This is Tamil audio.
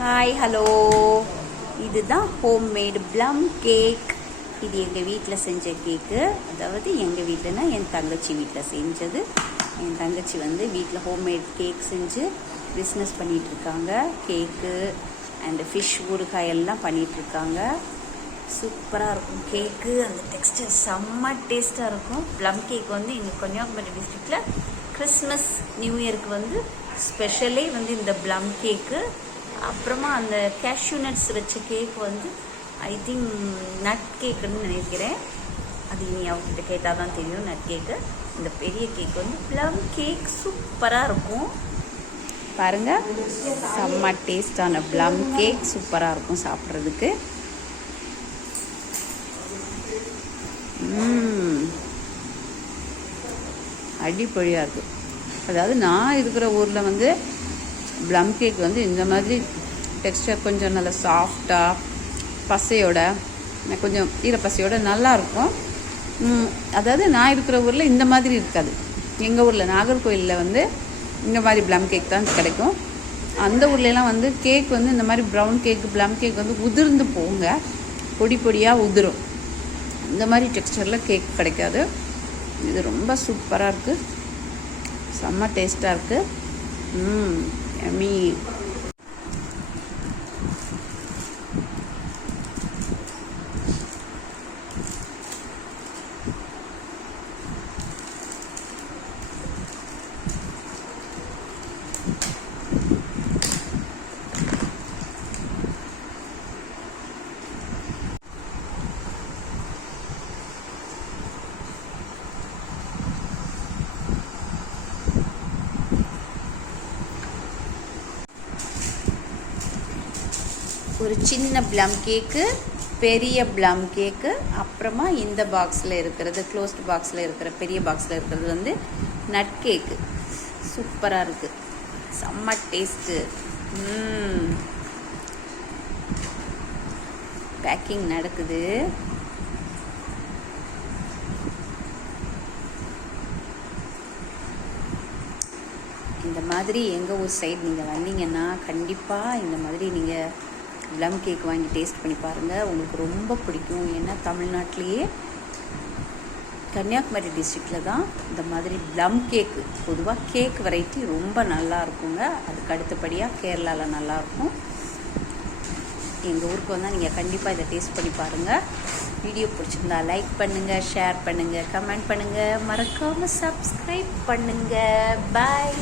ஹாய் ஹலோ, இதுதான் ஹோம்மேடு ப்ளம் கேக். இது எங்கள் வீட்டில் செஞ்ச கேக்கு. அதாவது எங்கள் வீட்டில்னா என் தங்கச்சி வீட்டில் செஞ்சது. என் தங்கச்சி வீட்டில் ஹோம்மேட் கேக் செஞ்சு பிஸ்னஸ் பண்ணிகிட்ருக்காங்க. கேக்கு அண்டு ஃபிஷ் ஊறுகாய் எல்லாம் பண்ணிகிட்ருக்காங்க. சூப்பராக இருக்கும் கேக்கு. அந்த டெக்ஸ்டர் செம்ம டேஸ்ட்டாக இருக்கும். ப்ளம் கேக் எங்கள் கன்னியாகுமரி டிஸ்ட்ரிக்டில் கிறிஸ்மஸ் நியூ இயருக்கு ஸ்பெஷலே இந்த ப்ளம் கேக்கு. அப்புறமா அந்த கேஷ்யூ நட்ஸ் வச்ச கேக் ஐ திங்க் நட் கேக்குன்னு நினைக்கிறேன். அது இனி அவங்ககிட்ட கேட்டால் தான் தெரியும் நட் கேக்கு. இந்த பெரிய கேக் ப்ளம் கேக் சூப்பராக இருக்கும். பாருங்கள், செம்ம டேஸ்டான ப்ளம் கேக் சூப்பராக இருக்கும் சாப்பிட்றதுக்கு. அடிப்பொழியாக இருக்குது. அதாவது நான் இருக்கிற ஊரில் ப்ளம் கேக் இந்த மாதிரி டெக்ஸ்டர் கொஞ்சம் நல்லா சாஃப்டாக பசையோட கொஞ்சம் ஈரப்பசையோட நல்லாயிருக்கும். அதாவது நான் இருக்கிற ஊரில் இந்த மாதிரி இருக்காது. எங்கள் ஊரில் நாகர்கோயிலில் இந்த மாதிரி ப்ளம் கேக் தான் கிடைக்கும். அந்த ஊர்லலாம் கேக் இந்த மாதிரி ப்ரௌன் கேக் ப்ளம் கேக் உதிர்ந்து போங்க, பொடி பொடியாக உதிரும். இந்த மாதிரி டெக்ஸ்டரில் கேக் கிடைக்காது. இது ரொம்ப சூப்பராக இருக்குது, செம்ம டேஸ்ட்டாக இருக்குது. யம்மி. ஒரு சின்ன ப்ளம் கேக்கு, பெரிய ப்ளம் கேக்கு, அப்புறமா இந்த பாக்ஸில் இருக்கிறது க்ளோஸ்டு பாக்ஸில் இருக்கிற பெரிய பாக்ஸில் இருக்கிறது நட் கேக்கு. சூப்பராக இருக்குது, செம்ம டேஸ்ட்டு. பேக்கிங் நடக்குது. இந்த மாதிரி எங்கள் ஊர் சைடு நீங்கள் வந்தீங்கன்னா கண்டிப்பாக இந்த மாதிரி நீங்கள் ப்ளம் கேக் வாங்கி டேஸ்ட் பண்ணி பாருங்கள். உங்களுக்கு ரொம்ப பிடிக்கும். ஏன்னா தமிழ்நாட்டிலேயே கன்னியாகுமரி டிஸ்ட்ரிக்டில் தான் இந்த மாதிரி ப்ளம் கேக்கு, பொதுவாக கேக் வெரைட்டி ரொம்ப நல்லா இருக்குங்க. அதுக்கு அடுத்தபடியாக கேரளாவில் நல்லாயிருக்கும். எங்கள் ஊருக்கு வந்தால் நீங்கள் கண்டிப்பாக இதை டேஸ்ட் பண்ணி பாருங்கள். வீடியோ பிடிச்சிருந்தா லைக் பண்ணுங்கள், ஷேர் பண்ணுங்கள், கமெண்ட் பண்ணுங்கள், மறக்காமல் சப்ஸ்கிரைப் பண்ணுங்கள். பாய்.